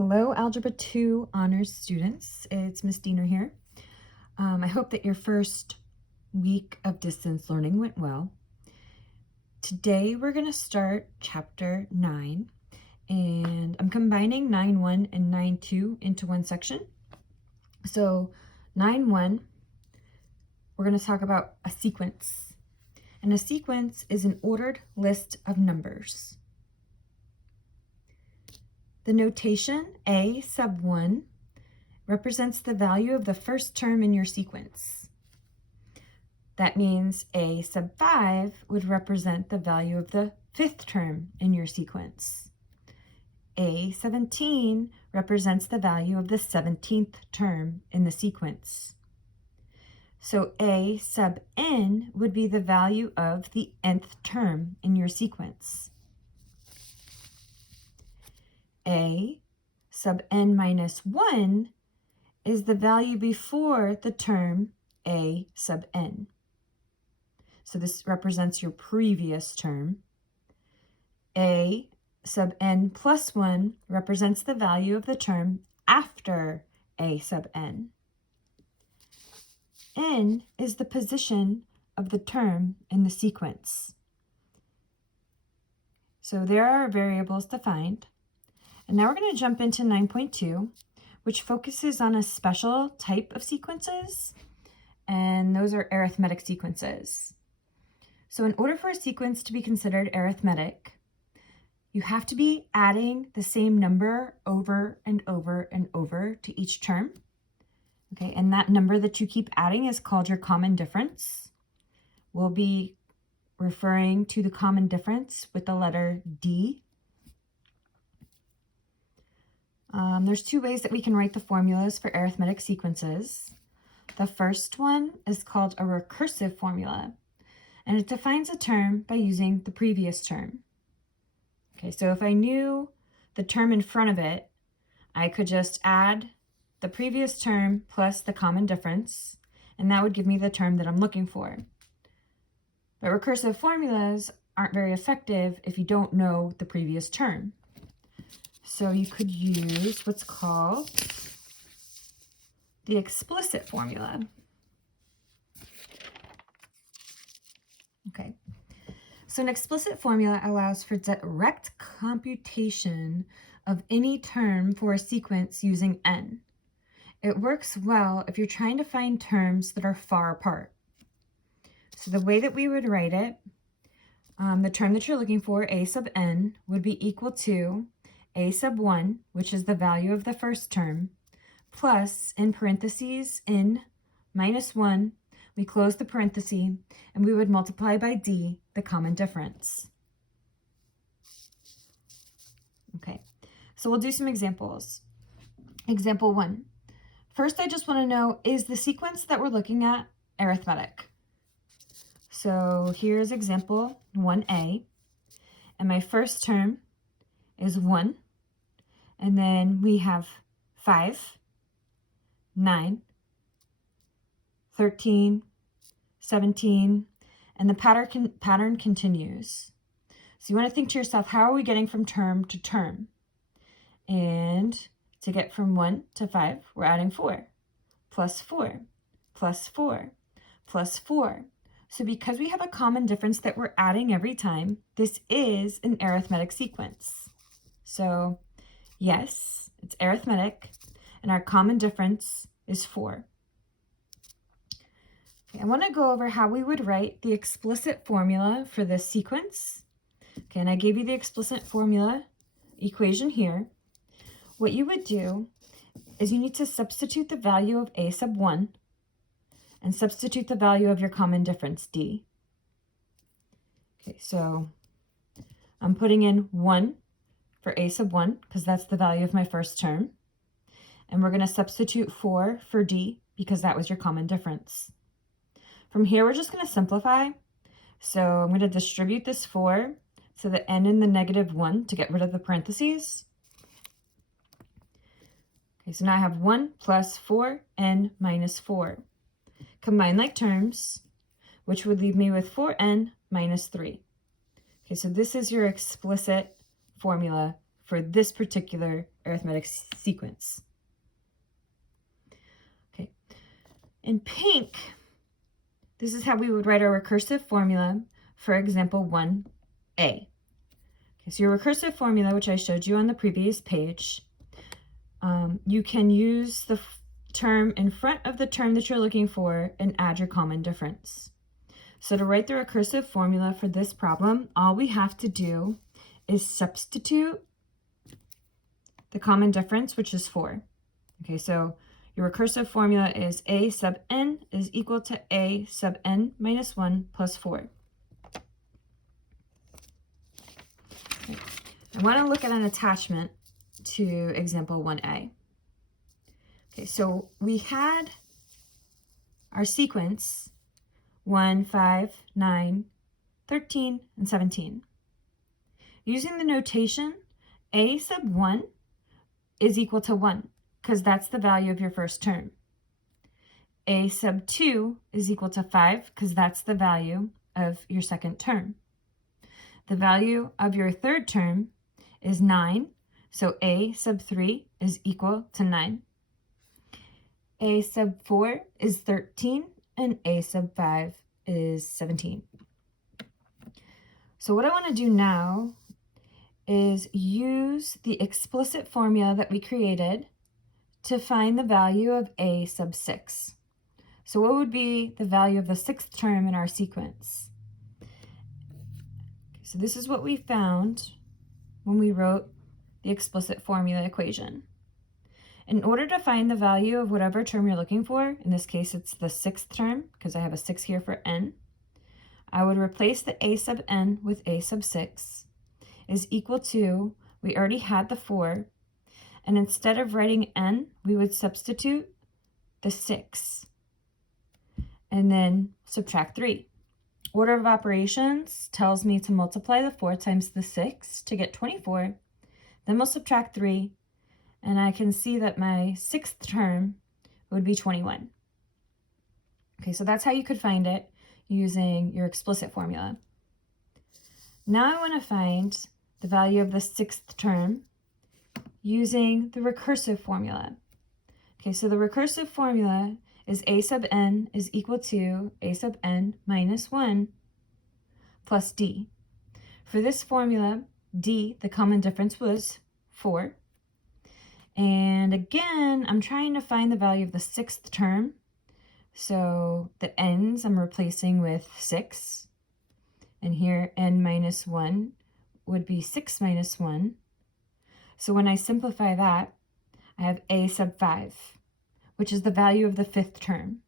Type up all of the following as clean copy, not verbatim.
Hello, Algebra 2 Honors students. It's Miss Diener here. I hope that your first week of distance learning went well. Today we're going to start Chapter 9, and I'm combining 9.1 and 9.2 into one section. So 9.1, we're going to talk about a sequence. And a sequence is an ordered list of numbers. The notation a sub 1 represents the value of the first term in your sequence. That means a sub 5 would represent the value of the fifth term in your sequence. A 17 represents the value of the 17th term in the sequence. So a sub n would be the value of the nth term in your sequence. A sub n minus 1 is the value before the term a sub n. So this represents your previous term. A sub n plus 1 represents the value of the term after a sub n. N is the position of the term in the sequence. So there are variables to find. And now we're going to jump into 9.2, which focuses on a special type of sequences, and those are arithmetic sequences. So in order for a sequence to be considered arithmetic, you have to be adding the same number over and over and over to each term. Okay, and that number that you keep adding is called your common difference. We'll be referring to the common difference with the letter D. There's two ways that we can write the formulas for arithmetic sequences. The first one is called a recursive formula, and it defines a term by using the previous term. Okay, so if I knew the term in front of it, I could just add the previous term plus the common difference, and that would give me the term that I'm looking for. But recursive formulas aren't very effective if you don't know the previous term. So you could use what's called the explicit formula. Okay, so an explicit formula allows for direct computation of any term for a sequence using n. It works well if you're trying to find terms that are far apart. So the way that we would write it, the term that you're looking for, a sub n, would be equal to a sub 1, which is the value of the first term, plus, in parentheses, n minus 1, we close the parenthesis, and we would multiply by d, the common difference. Okay, so we'll do some examples. Example 1. First, I just want to know, is the sequence that we're looking at arithmetic? So here's example 1a, and my first term is 1, and then we have 5, 9, 13, 17, and the pattern continues. So you want to think to yourself, how are we getting from term to term? And to get from 1 to 5, we're adding 4, plus 4, plus 4, plus 4. So because we have a common difference that we're adding every time, this is an arithmetic sequence. So yes, it's arithmetic, and our common difference is 4. Okay, I want to go over how we would write the explicit formula for this sequence. Okay, and I gave you the explicit formula equation here. What you would do is you need to substitute the value of a sub 1 and substitute the value of your common difference, d. Okay, so I'm putting in 1 for a sub 1 because that's the value of my first term. And we're going to substitute 4 for d because that was your common difference. From here, we're just going to simplify. So I'm going to distribute this 4 to the n in the negative 1 to get rid of the parentheses. Okay, so now I have 1 plus 4n minus 4. Combine like terms, which would leave me with 4n minus 3. Okay, so this is your explicit formula for this particular arithmetic sequence. Okay, in pink, this is how we would write our recursive formula for example 1a. Okay, so your recursive formula, which I showed you on the previous page, you can use the term in front of the term that you're looking for and add your common difference. So to write the recursive formula for this problem, all we have to do is substitute the common difference, which is 4. Okay, so your recursive formula is a sub n is equal to a sub n minus 1 plus 4. Okay. I want to look at an attachment to example 1a. Okay, so we had our sequence 1, 5, 9, 13, and 17. Using the notation, a sub 1 is equal to 1, because that's the value of your first term. A sub 2 is equal to 5, because that's the value of your second term. The value of your third term is 9, so a sub 3 is equal to 9. A sub 4 is 13, and a sub 5 is 17. So what I want to do now is use the explicit formula that we created to find the value of a sub 6. So what would be the value of the sixth term in our sequence? So this is what we found when we wrote the explicit formula equation. In order to find the value of whatever term you're looking for, in this case it's the sixth term, because I have a 6 here for n, I would replace the a sub n with a sub 6 is equal to, we already had the 4, and instead of writing n, we would substitute the 6, and then subtract 3. Order of operations tells me to multiply the 4 times the 6 to get 24, then we'll subtract 3, and I can see that my sixth term would be 21. Okay, so that's how you could find it using your explicit formula. Now I want to find the value of the sixth term using the recursive formula. Okay, so the recursive formula is a sub n is equal to a sub n minus 1 plus d. For this formula, d, the common difference, was 4. And again, I'm trying to find the value of the sixth term. So the n's I'm replacing with 6. And here n minus 1 would be 6 minus 1. So when I simplify that, I have a sub 5, which is the value of the fifth term.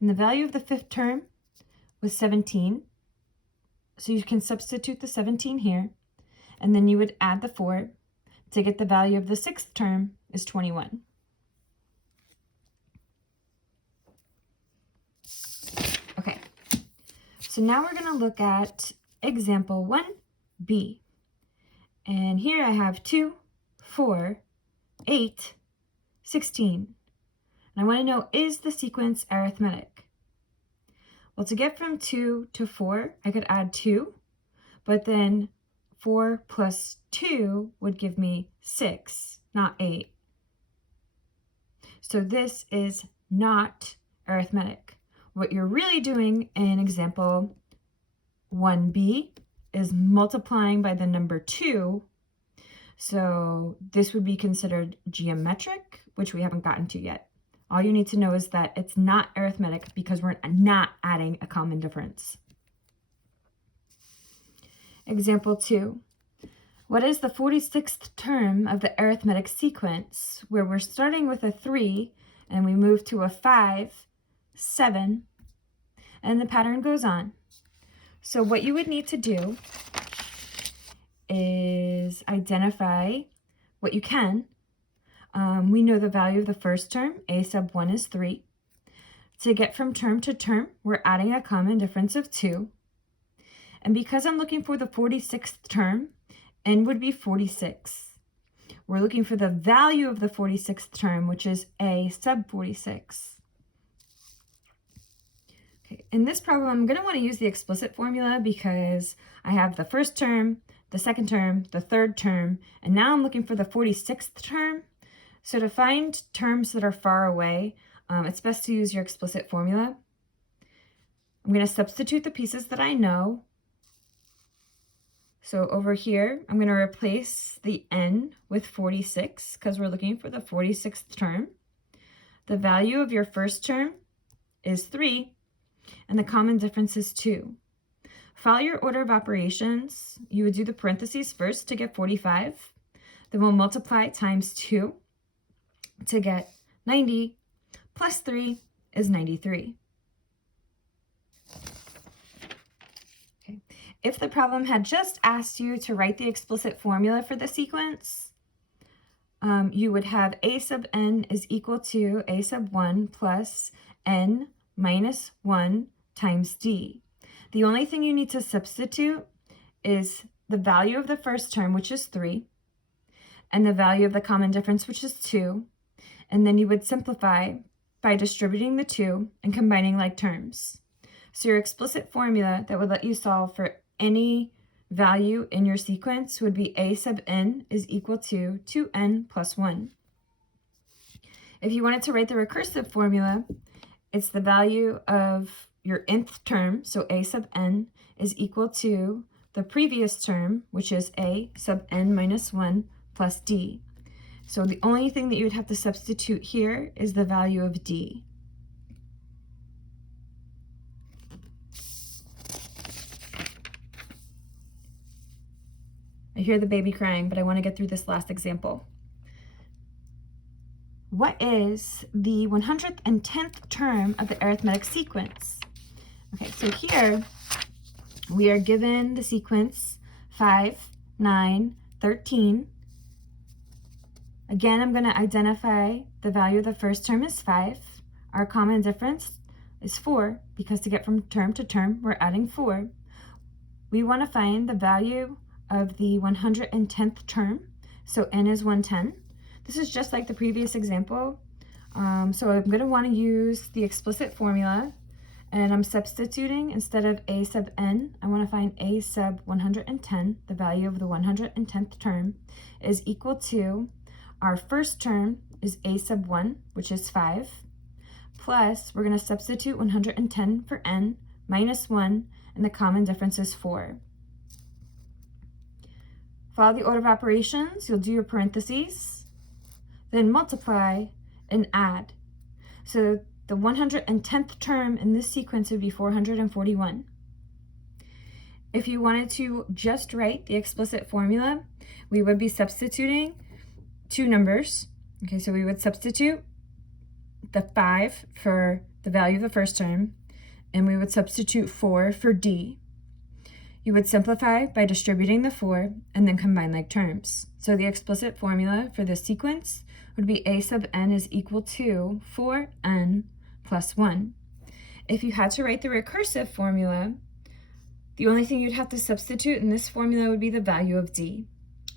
And the value of the fifth term was 17. So you can substitute the 17 here, and then you would add the 4 to get the value of the sixth term is 21. Okay, so now we're going to look at example 1b. And here I have 2, 4, 8, 16. And I want to know, is the sequence arithmetic? Well, to get from 2 to 4, I could add 2, but then 4 plus 2 would give me 6, not 8. So this is not arithmetic. What you're really doing in example 1b is multiplying by the number 2. So this would be considered geometric, which we haven't gotten to yet. All you need to know is that it's not arithmetic because we're not adding a common difference. Example 2. What is the 46th term of the arithmetic sequence where we're starting with a 3 and we move to a 5, 7, and the pattern goes on? So what you would need to do is identify what you can. We know the value of the first term, a sub 1 is 3. To get from term to term, we're adding a common difference of 2. And because I'm looking for the 46th term, n would be 46. We're looking for the value of the 46th term, which is a sub 46. Okay, in this problem, I'm going to want to use the explicit formula because I have the first term, the second term, the third term, and now I'm looking for the 46th term. So to find terms that are far away, it's best to use your explicit formula. I'm going to substitute the pieces that I know. So over here, I'm going to replace the n with 46 because we're looking for the 46th term. The value of your first term is 3, and the common difference is 2. Follow your order of operations. You would do the parentheses first to get 45. Then we'll multiply times 2 to get 90, plus 3 is 93. Okay. If the problem had just asked you to write the explicit formula for the sequence, you would have a sub n is equal to a sub 1 plus n minus 1 times d. The only thing you need to substitute is the value of the first term, which is 3, and the value of the common difference, which is 2. And then you would simplify by distributing the 2 and combining like terms. So your explicit formula that would let you solve for any value in your sequence would be a sub n is equal to 2n plus 1. If you wanted to write the recursive formula, it's the value of your nth term, so a sub n is equal to the previous term, which is a sub n minus 1 plus d. So the only thing that you would have to substitute here is the value of d. I hear the baby crying, but I want to get through this last example. What is the 110th term of the arithmetic sequence? Okay, so here we are given the sequence 5, 9, 13. Again, I'm going to identify the value of the first term is 5. Our common difference is 4, because to get from term to term, we're adding 4. We want to find the value of the 110th term, so n is 110. This is just like the previous example. So I'm going to want to use the explicit formula, and I'm substituting instead of a sub n, I want to find a sub 110, the value of the 110th term, is equal to our first term is a sub 1, which is 5, plus we're going to substitute 110 for n, minus 1, and the common difference is 4. Follow the order of operations. You'll do your parentheses, then multiply and add. So the 110th term in this sequence would be 441. If you wanted to just write the explicit formula, we would be substituting two numbers. Okay, so we would substitute the 5 for the value of the first term, and we would substitute 4 for d. You would simplify by distributing the 4 and then combine like terms. So the explicit formula for this sequence would be a sub n is equal to 4n plus 1. If you had to write the recursive formula, the only thing you'd have to substitute in this formula would be the value of d.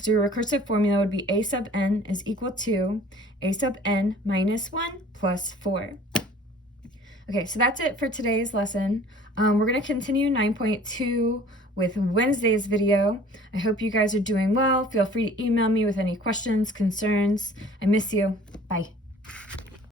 So your recursive formula would be a sub n is equal to a sub n minus 1 plus 4. Okay, so that's it for today's lesson. We're going to continue 9.2 with Wednesday's video. I hope you guys are doing well. Feel free to email me with any questions, concerns. I miss you. Bye.